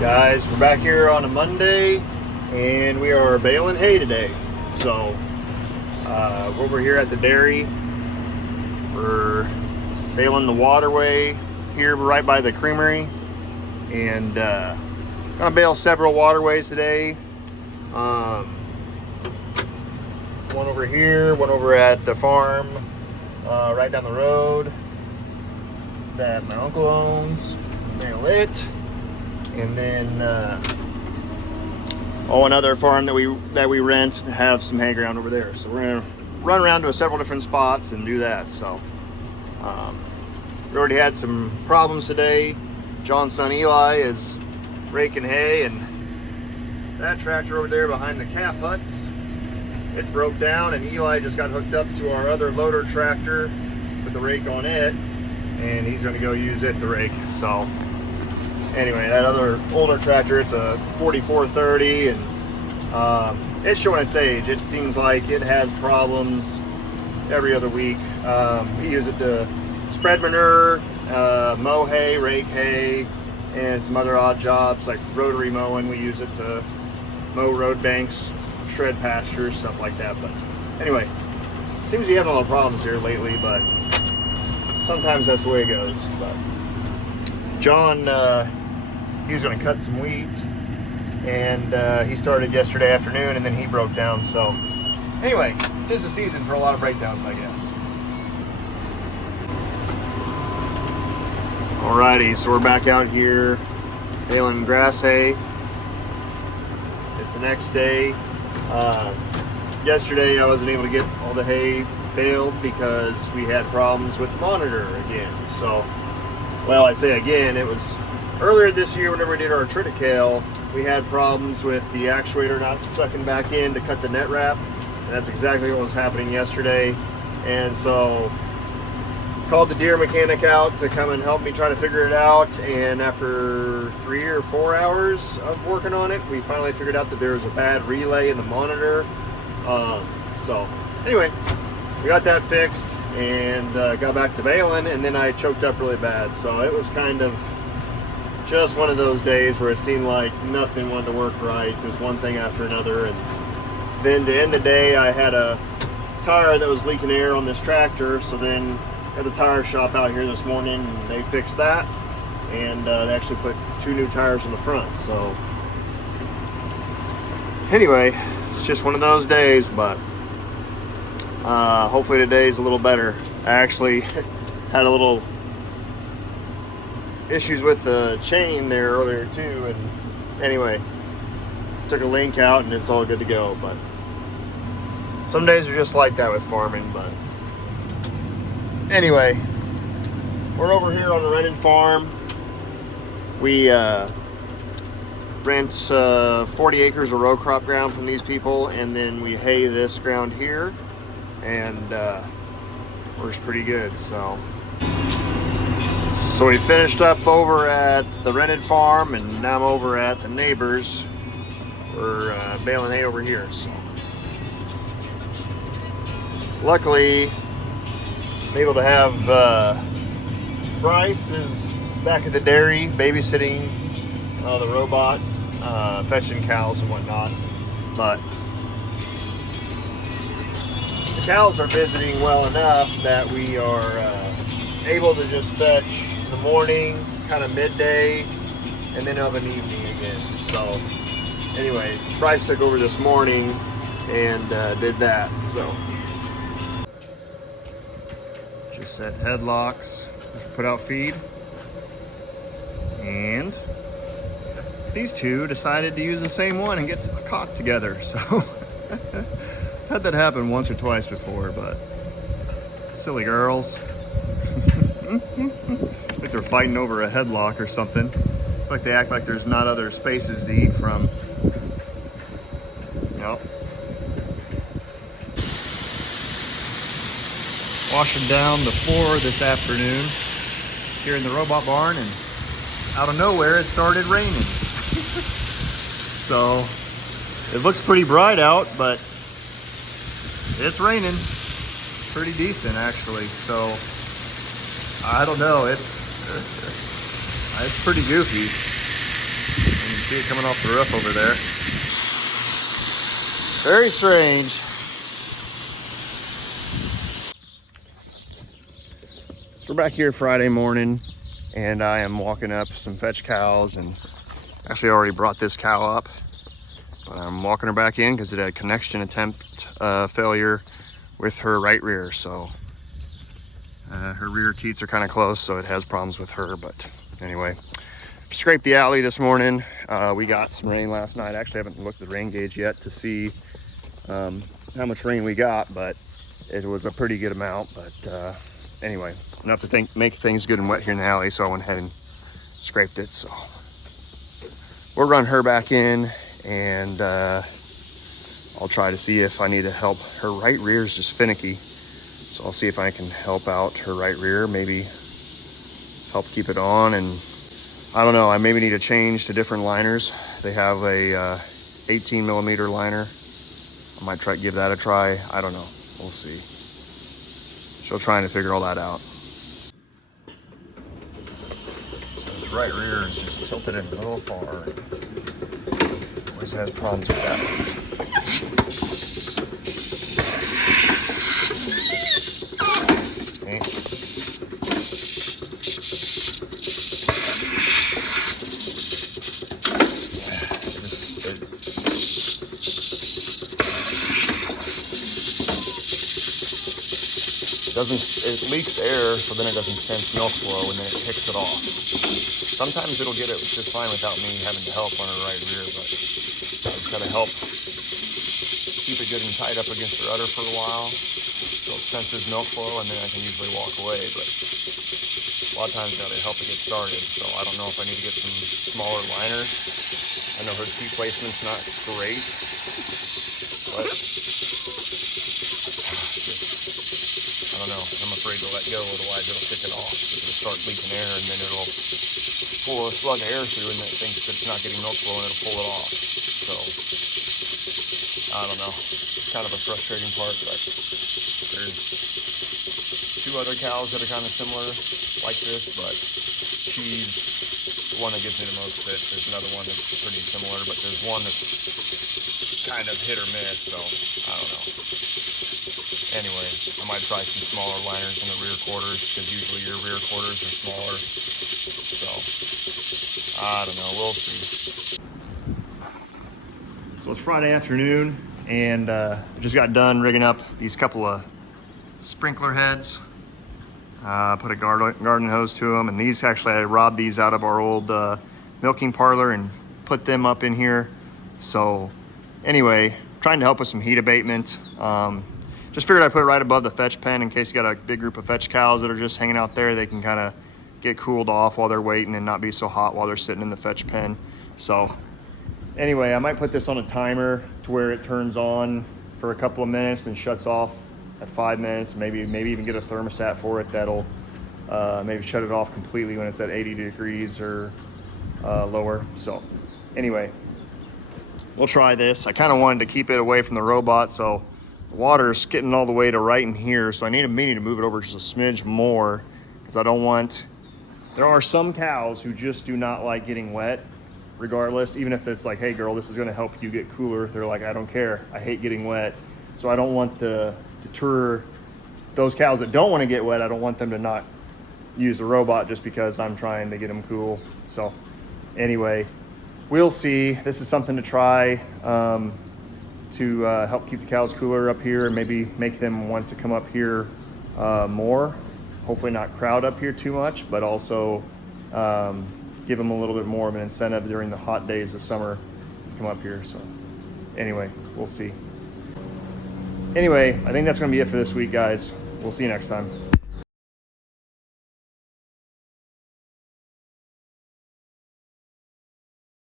Guys, we're back here on a Monday and we are baling hay today. So we're over here at the dairy. We're baling the waterway here right by the creamery, and gonna bale several waterways today. One over here, one over at the farm right down the road that my uncle owns. Bale it. And then another farm that we rent have some hay ground over there. So we're gonna run around to several different spots and do that. So we already had some problems today. John's son Eli is raking hay, and that tractor over there behind the calf huts, it's broke down, and Eli just got hooked up to our other loader tractor with the rake on it, and he's gonna go use it to rake. So anyway, that other older tractor, it's a 4430, and it's showing its age. It seems like it has problems every other week. We use it to spread manure, mow hay, rake hay, and some other odd jobs like rotary mowing. We use it to mow road banks, shred pastures, stuff like that. But anyway, seems to be having a lot of problems here lately, but sometimes that's the way it goes. But John, he was going to cut some wheat, and he started yesterday afternoon, and then he broke down. So anyway, tis the season for a lot of breakdowns, I guess. Alrighty, so we're back out here baling grass hay. It's the next day. Yesterday I wasn't able to get all the hay baled because we had problems with the monitor again. So, well, I say again, it was earlier this year whenever we did our triticale, we had problems with the actuator not sucking back in to cut the net wrap, and that's exactly what was happening yesterday. And so called the deer mechanic out to come and help me try to figure it out, and after 3 or 4 hours of working on it, we finally figured out that there was a bad relay in the monitor. So anyway, we got that fixed and got back to baling, and then I choked up really bad. So it was kind of just one of those days where it seemed like nothing wanted to work right. It was one thing after another, and then to end the day, I had a tire that was leaking air on this tractor. So then at the tire shop out here this morning, and they fixed that, and they actually put 2 new tires on the front. So anyway, it's just one of those days, but hopefully today's a little better. I actually had a little issues with the chain there earlier too, and anyway, took a link out and it's all good to go. But some days are just like that with farming. But anyway, we're over here on the rented farm. We rent 40 acres of row crop ground from these people, and then we hay this ground here, and works pretty good. So we finished up over at the rented farm, and now I'm over at the neighbors. We're baling hay over here. So luckily I'm able to have Bryce is back at the dairy babysitting the robot, fetching cows and whatnot. But the cows are visiting well enough that we are able to just fetch in the morning, kind of midday, and then of an evening again. So anyway, Bryce took over this morning and did that. So just set headlocks, put out feed, and these two decided to use the same one and get caught together. So had that happen once or twice before, but silly girls. Like they're fighting over a headlock or something. It's like they act like there's not other spaces to eat from. Yep. Washing down the floor this afternoon here in the robot barn, and out of nowhere it started raining. So it looks pretty bright out, but it's raining pretty decent actually. So I don't know, it's pretty goofy. And See it coming off the roof over there. Very strange. So we're back here Friday morning, and I am walking up some fetch cows, and actually already brought this cow up, but I'm walking her back in because it had connection attempt failure with her right rear. So her rear teats are kind of close, so it has problems with her. But anyway, scraped the alley this morning. We got some rain last night. Actually, I haven't looked at the rain gauge yet to see how much rain we got, but it was a pretty good amount. But anyway, enough to make things good and wet here in the alley, so I went ahead and scraped it. So we'll run her back in, and I'll try to see if I need to help. Her right rear is just finicky, so I'll see if I can help out her right rear, maybe help keep it on. And I don't know, I maybe need to change to different liners. They have a 18 millimeter liner. I might try to give that a try. I don't know, we'll see. Still trying to figure all that out. This right rear is just tilted in a little far. Always has problems with that. Okay. It leaks air, so then it doesn't sense milk flow, and then it kicks it off. Sometimes it'll get it just fine without me having to help on her right rear, but I just gotta help keep it good and tight up against her udder for a while, so it senses milk flow, and then I can usually walk away. But a lot of times I gotta help it get started, so I don't know if I need to get some smaller liners. I know her teat placement's not great, but I don't know, I'm afraid to let go, otherwise it'll kick it off. It'll start leaking air, and then it'll pull a slug of air through, and it thinks that it's not getting milk flow, and it'll pull it off. So, I don't know. It's kind of a frustrating part, but there's two other cows that are kind of similar like this, but she's the one that gives me the most fits. There's another one that's pretty similar, but there's one that's kind of hit or miss, so I don't know. Anyway, I might try some smaller liners in the rear quarters, because usually your rear quarters are smaller. So, I don't know, we'll see. So it's Friday afternoon, and I just got done rigging up these couple of sprinkler heads. Put a garden hose to them, and these actually, I robbed these out of our old milking parlor and put them up in here. So anyway, trying to help with some heat abatement. Just figured I'd put it right above the fetch pen in case you got a big group of fetch cows that are just hanging out there. They can kind of get cooled off while they're waiting and not be so hot while they're sitting in the fetch pen. So anyway, I might put this on a timer to where it turns on for a couple of minutes and shuts off at 5 minutes. Maybe even get a thermostat for it that'll maybe shut it off completely when it's at 80 degrees or lower. So anyway, we'll try this. I kind of wanted to keep it away from the robot, so the water's getting all the way to right in here, so I need to move it over just a smidge more, because I don't want, there are some cows who just do not like getting wet regardless, even if it's like, hey girl, this is going to help you get cooler. They're like, I don't care, I hate getting wet. So I don't want to deter those cows that don't want to get wet. I don't want them to not use the robot just because I'm trying to get them cool. So anyway, we'll see. This is something to try to help keep the cows cooler up here, and maybe make them want to come up here more. Hopefully not crowd up here too much, but also give them a little bit more of an incentive during the hot days of summer to come up here. So anyway, we'll see. Anyway, I think that's going to be it for this week, guys. We'll see you next time.